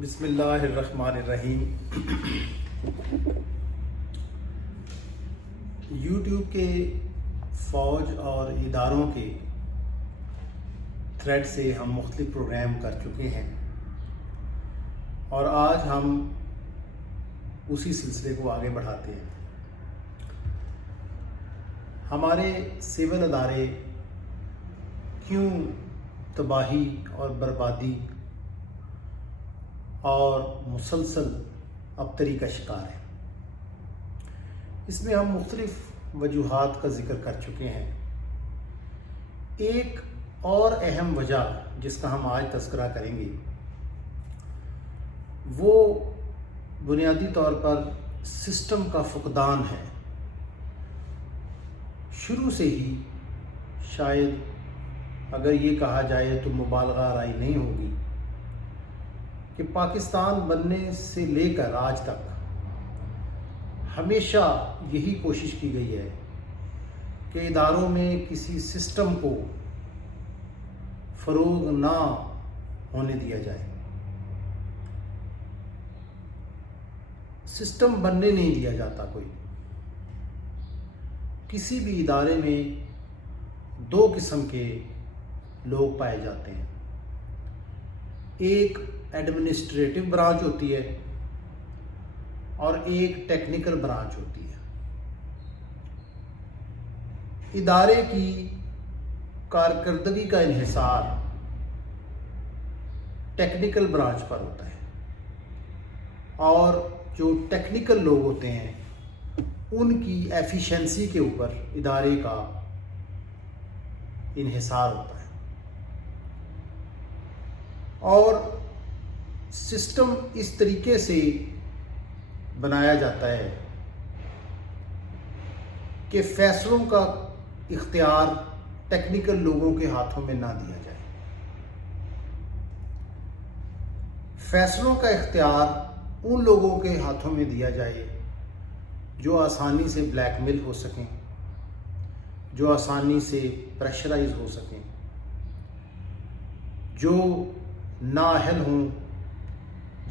بسم اللہ الرحمن الرحیم۔ یوٹیوب کے فوج اور اداروں کے تھریڈ سے ہم مختلف پروگرام کر چکے ہیں اور آج ہم اسی سلسلے کو آگے بڑھاتے ہیں۔ ہمارے سول ادارے کیوں تباہی اور بربادی اور مسلسل ابتری کا شکار ہے؟ اس میں ہم مختلف وجوہات کا ذکر کر چکے ہیں۔ ایک اور اہم وجہ جس کا ہم آج تذکرہ کریں گے وہ بنیادی طور پر سسٹم کا فقدان ہے۔ شروع سے ہی شاید اگر یہ کہا جائے تو مبالغہ آرائی نہیں ہوگی کہ پاکستان بننے سے لے کر آج تک ہمیشہ یہی کوشش کی گئی ہے کہ اداروں میں کسی سسٹم کو فروغ نہ ہونے دیا جائے، سسٹم بننے نہیں دیا جاتا۔ کوئی کسی بھی ادارے میں دو قسم کے لوگ پائے جاتے ہیں، ایک ایڈمنسٹریٹو برانچ ہوتی ہے اور ایک ٹیکنیکل برانچ ہوتی ہے۔ ادارے کی کارکردگی کا انحصار ٹیکنیکل برانچ پر ہوتا ہے اور جو ٹیکنیکل لوگ ہوتے ہیں ان کی ایفیشنسی کے اوپر ادارے کا انحصار ہوتا ہے۔ اور سسٹم اس طریقے سے بنایا جاتا ہے کہ فیصلوں کا اختیار ٹیکنیکل لوگوں کے ہاتھوں میں نہ دیا جائے۔ فیصلوں کا اختیار ان لوگوں کے ہاتھوں میں دیا جائے جو آسانی سے بلیک میل ہو سکیں، جو آسانی سے پریشرائز ہو سکیں، جو نااہل ہوں،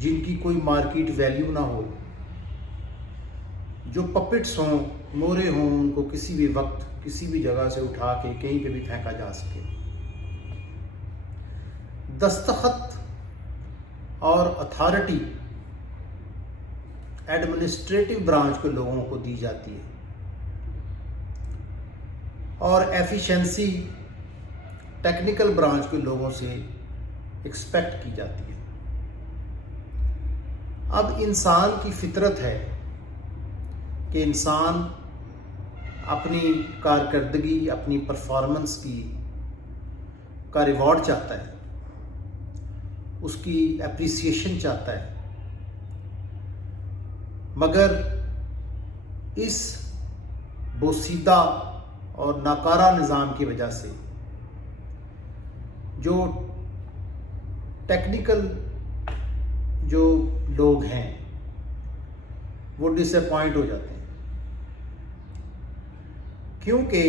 جن کی کوئی مارکیٹ ویلیو نہ ہو، جو پپٹس ہوں، مورے ہوں، ان کو کسی بھی وقت کسی بھی جگہ سے اٹھا کے کہیں پہ بھی پھینکا جا سکے۔ دستخط اور اتھارٹی ایڈمنسٹریٹو برانچ کے لوگوں کو دی جاتی ہے اور ایفیشنسی ٹیکنیکل برانچ کے لوگوں سے ایکسپیکٹ کی جاتی ہے۔ اب انسان کی فطرت ہے کہ انسان اپنی کارکردگی، اپنی پرفارمنس کا ریوارڈ چاہتا ہے، اس کی اپریسیشن چاہتا ہے، مگر اس بوسیدہ اور ناکارہ نظام کی وجہ سے جو ٹیکنیکل جو لوگ ہیں وہ ڈس اپوائنٹ ہو جاتے ہیں، کیونکہ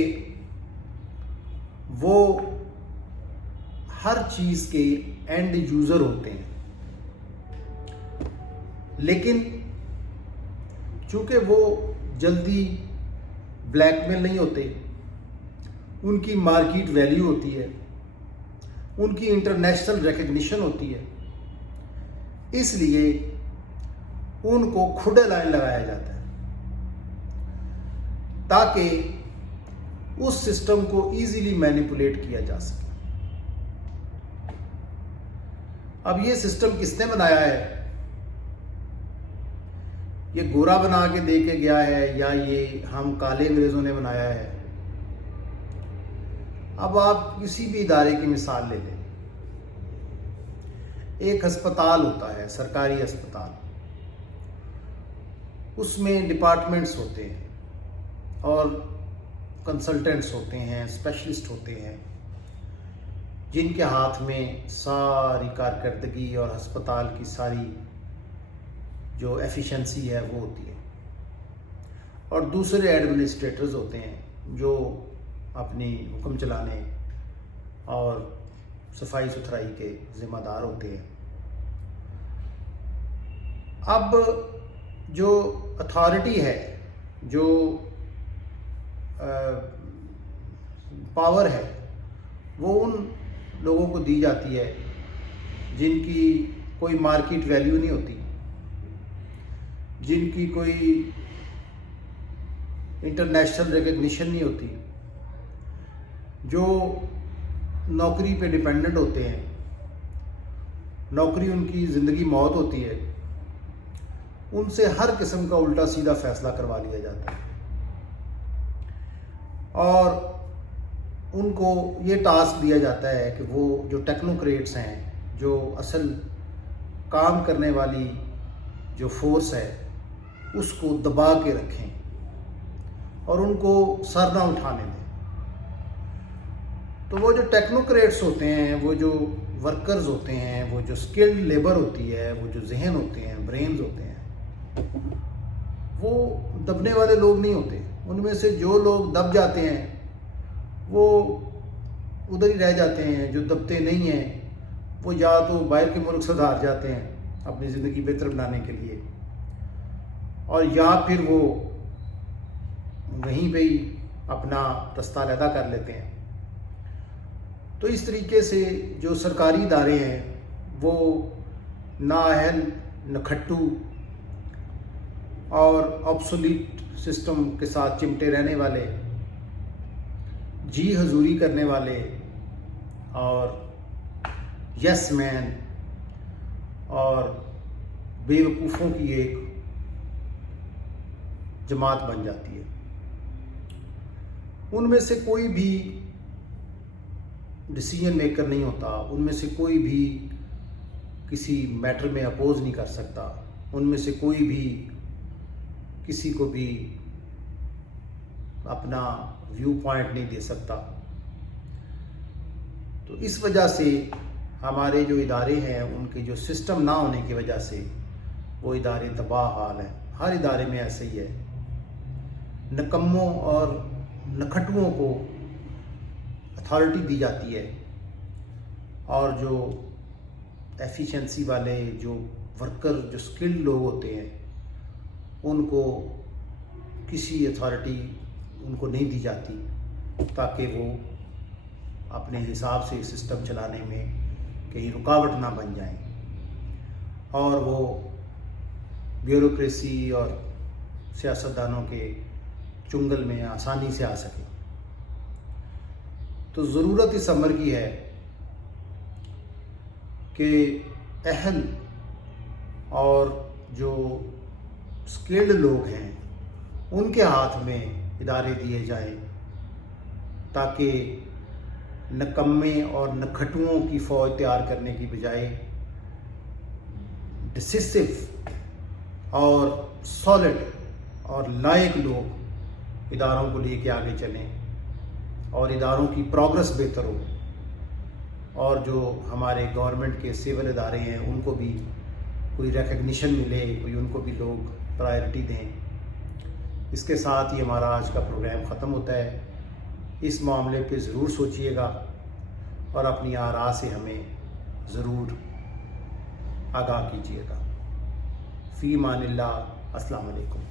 وہ ہر چیز کے اینڈ یوزر ہوتے ہیں، لیکن چونکہ وہ جلدی بلیک میل نہیں ہوتے، ان کی مارکیٹ ویلیو ہوتی ہے، ان کی انٹرنیشنل ریکگنیشن ہوتی ہے، اس لیے ان کو کھڈے لائن لگایا جاتا ہے تاکہ اس سسٹم کو ایزیلی مینیپولیٹ کیا جا سکے۔ اب یہ سسٹم کس نے بنایا ہے؟ یہ گورا بنا کے دے کے گیا ہے یا یہ ہم کالے انگریزوں نے بنایا ہے؟ اب آپ کسی بھی ادارے کی مثال لے لیں۔ ایک ہسپتال ہوتا ہے، سرکاری ہسپتال، اس میں ڈپارٹمنٹس ہوتے ہیں اور کنسلٹنٹس ہوتے ہیں، اسپیشلسٹ ہوتے ہیں، جن کے ہاتھ میں ساری کارکردگی اور ہسپتال کی ساری جو ایفیشنسی ہے وہ ہوتی ہے، اور دوسرے ایڈمنسٹریٹرز ہوتے ہیں جو اپنی حکم چلانے اور صفائی ستھرائی کے ذمہ دار ہوتے ہیں۔ اب جو اتھارٹی ہے، جو پاور ہے، وہ ان لوگوں کو دی جاتی ہے جن کی کوئی مارکیٹ ویلیو نہیں ہوتی، جن کی کوئی انٹرنیشنل ریکگنیشن نہیں ہوتی، جو نوکری پہ ڈیپینڈنٹ ہوتے ہیں، نوکری ان کی زندگی موت ہوتی ہے، ان سے ہر قسم کا الٹا سیدھا فیصلہ کروا لیا جاتا ہے، اور ان کو یہ ٹاسک دیا جاتا ہے کہ وہ جو ٹیکنوکریٹس ہیں، جو اصل کام کرنے والی جو فورس ہے، اس کو دبا کے رکھیں اور ان کو سر نہ اٹھانے دیں۔ تو وہ جو ٹیکنوکریٹس ہوتے ہیں، وہ جو ورکرز ہوتے ہیں، وہ جو اسکلڈ لیبر ہوتی ہے، وہ جو ذہن ہوتے ہیں، برینز ہوتے ہیں، وہ دبنے والے لوگ نہیں ہوتے۔ ان میں سے جو لوگ دب جاتے ہیں وہ ادھر ہی رہ جاتے ہیں، جو دبتے نہیں ہیں وہ یا تو باہر کے ملک سے دھار جاتے ہیں اپنی زندگی بہتر بنانے کے لیے، اور یا پھر وہ وہیں پہ ہی اپنا رستہ علیحدہ کر لیتے ہیں۔ تو اس طریقے سے جو سرکاری ادارے ہیں وہ نااہل، نکھٹو اور آبسولیٹ سسٹم کے ساتھ چمٹے رہنے والے، جی حضوری کرنے والے اور یس مین اور بے وقوفوں کی ایک جماعت بن جاتی ہے۔ ان میں سے کوئی بھی ڈیسیجن میکر نہیں ہوتا، ان میں سے کوئی بھی کسی میٹر میں اپوز نہیں کر سکتا، ان میں سے کوئی بھی کسی کو بھی اپنا ویو پوائنٹ نہیں دے سکتا۔ تو اس وجہ سے ہمارے جو ادارے ہیں ان کے جو سسٹم نہ ہونے کی وجہ سے وہ ادارے تباہ حال ہیں۔ ہر ادارے میں ایسے ہی ہے، نکموں اور نکھٹوؤں کو اتھارٹی دی جاتی ہے، اور جو ایفیشنسی والے، جو ورکر، جو اسکلڈ لوگ ہوتے ہیں، ان کو کسی اتھارٹی ان کو نہیں دی جاتی تاکہ وہ اپنے حساب سے سسٹم چلانے میں کہیں رکاوٹ نہ بن جائیں اور وہ بیوروکریسی اور سیاستدانوں کے چنگل میں آسانی سے آ سکیں۔ تو ضرورت اس امر کی ہے کہ اہل اور جو اسکلڈ لوگ ہیں ان کے ہاتھ میں ادارے دیے جائیں تاکہ نکمے اور نکھٹوؤں کی فوج تیار کرنے کی بجائے ڈسیسو اور سالڈ اور لائق لوگ اداروں کو لے کے آگے چلیں اور اداروں کی پروگرس بہتر ہو، اور جو ہمارے گورنمنٹ کے سول ادارے ہیں ان کو بھی کوئی ریکگنیشن ملے، کوئی ان کو بھی لوگ پرائرٹی دیں۔ اس کے ساتھ ہی ہمارا آج کا پروگرام ختم ہوتا ہے۔ اس معاملے پہ ضرور سوچئے گا اور اپنی آراء سے ہمیں ضرور آگاہ کیجیے گا۔ فی امان اللہ، السلام علیکم۔